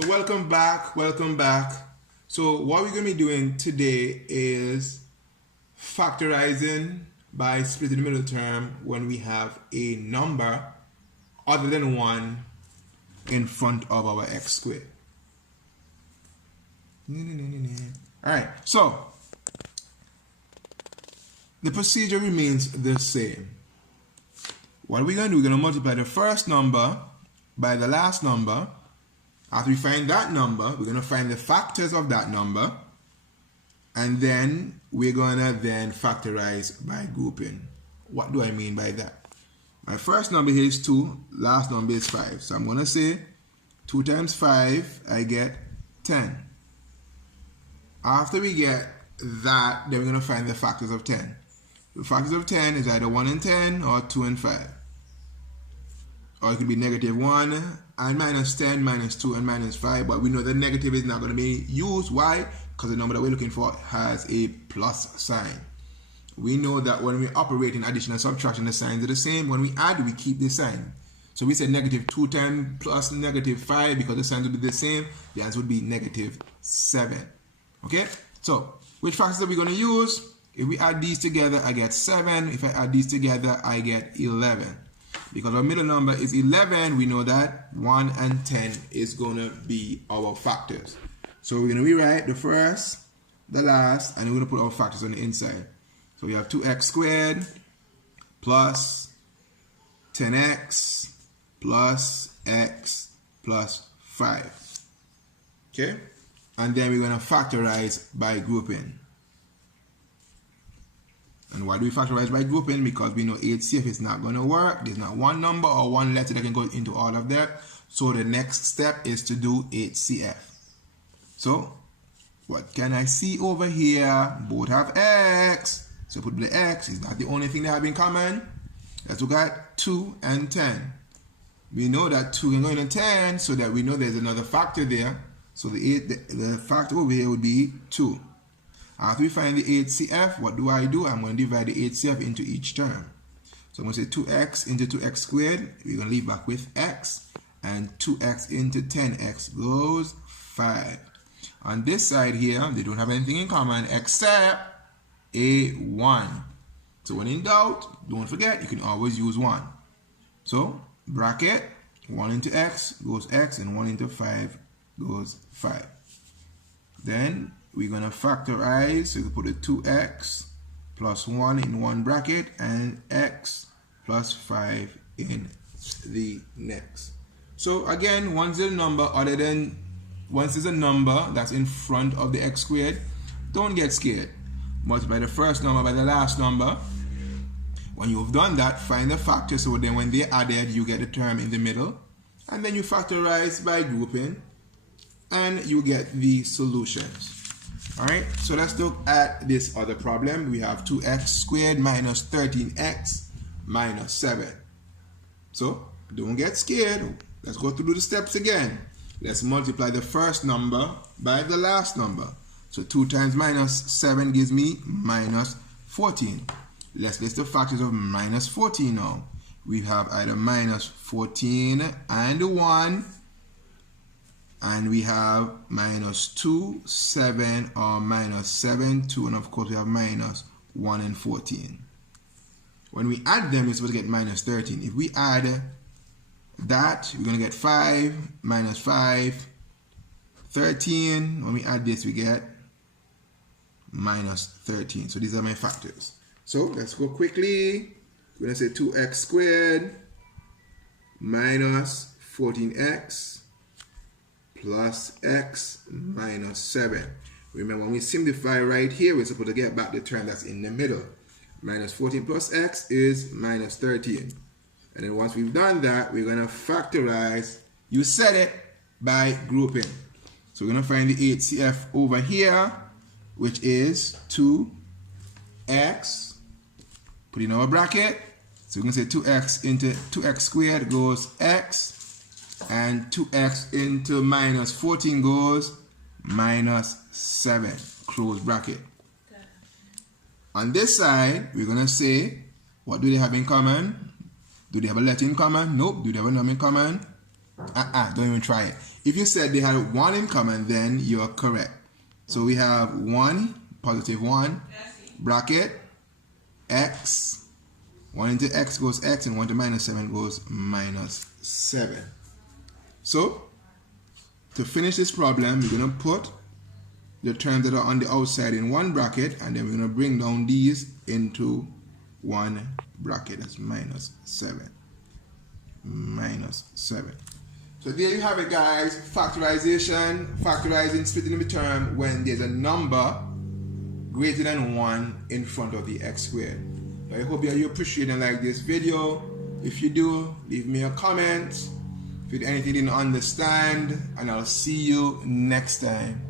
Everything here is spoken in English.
So welcome back. So what we're going to be doing today is factorizing by splitting the middle term when we have a number other than 1 in front of our x squared. Alright, so the procedure remains the same. What we're going to do, we're going to multiply the first number by the last number. After we find that number, we're going to find the factors of that number, and then we're going to then factorize by grouping. What do I mean by that? My first number here is 2, last number is 5. So I'm going to say 2 times 5, I get 10. After we get that, then we're going to find the factors of 10. The factors of 10 is either 1 and 10 or 2 and 5. Or it could be negative 1 and minus 10, minus 2 and minus 5. But we know the negative is not going to be used. Why? Because the number that we're looking for has a plus sign. We know that when we operate in addition and subtraction, the signs are the same. When we add, we keep the sign. So we said negative 2 times plus negative 5, because the signs would be the same. The answer would be negative 7. Okay? So, which factors are we going to use? If we add these together, I get 7. If I add these together, I get 11. Because our middle number is 11, we know that 1 and 10 is going to be our factors. So we're going to rewrite the first, the last, and we're going to put our factors on the inside. So we have 2x squared plus 10x plus x plus 5. Okay? And then we're going to factorize by grouping. And why do we factorize by grouping? Because we know HCF is not going to work. There's not one number or one letter that can go into all of that. So the next step is to do HCF. So what can I see over here? Both have x. So put the x. Is not the only thing they have in common. Let's look at 2 and 10. We know that 2 can go into 10, so that we know there's another factor there. So the factor over here would be 2. After we find the HCF, what do? I'm going to divide the HCF into each term. So I'm going to say 2x into 2x squared. We're going to leave back with x. And 2x into 10x goes 5. On this side here, they don't have anything in common except a 1. So when in doubt, don't forget, you can always use 1. So bracket, 1 into x goes x, and 1 into 5 goes 5. Then we're going to factorize, so we put a 2x plus 1 in one bracket and x plus 5 in the next. So again, once there's a number that's in front of the x squared, don't get scared. Multiply the first number by the last number. When you've done that, find the factor, so then when they're added, you get the term in the middle. And then you factorize by grouping, and you get the solutions. Alright, so let's look at this other problem. We have 2x squared minus 13x minus 7. So, don't get scared. Let's go through the steps again. Let's multiply the first number by the last number. So 2 times minus 7 gives me minus 14. Let's list the factors of minus 14 now. We have either minus 14 and 1. And we have minus 2, 7, or minus 7, 2, and of course we have minus 1 and 14. When we add them, we're supposed to get minus 13. If we add that, we're going to get 5, minus 5, 13. When we add this, we get minus 13. So these are my factors. So let's go quickly. We're going to say 2x squared minus 14x plus x minus 7. Remember, when we simplify right here, we're supposed to get back the term that's in the middle. Minus 14 plus x is minus 13. And then once we've done that, we're going to factorize, you said it, by grouping. So we're going to find the HCF over here, which is 2x. Put in our bracket. So we're going to say 2x into 2x squared goes x. And 2x into minus 14 goes minus 7. Close bracket. On this side, we're going to say, what do they have in common? Do they have a letter in common? Nope. Do they have a number in common? Don't even try it. If you said they had 1 in common, then you're correct. So we have 1, positive 1, bracket, x. 1 into x goes x, and 1 to minus 7 goes minus 7. So, to finish this problem, we're going to put the terms that are on the outside in one bracket, and then we're going to bring down these into one bracket. That's minus 7. Minus 7. So there you have it, guys. Factorization, factorizing, splitting the term when there's a number greater than 1 in front of the x squared. I hope you appreciate and like this video. If you do, leave me a comment. If you anything you didn't understand, and I'll see you next time.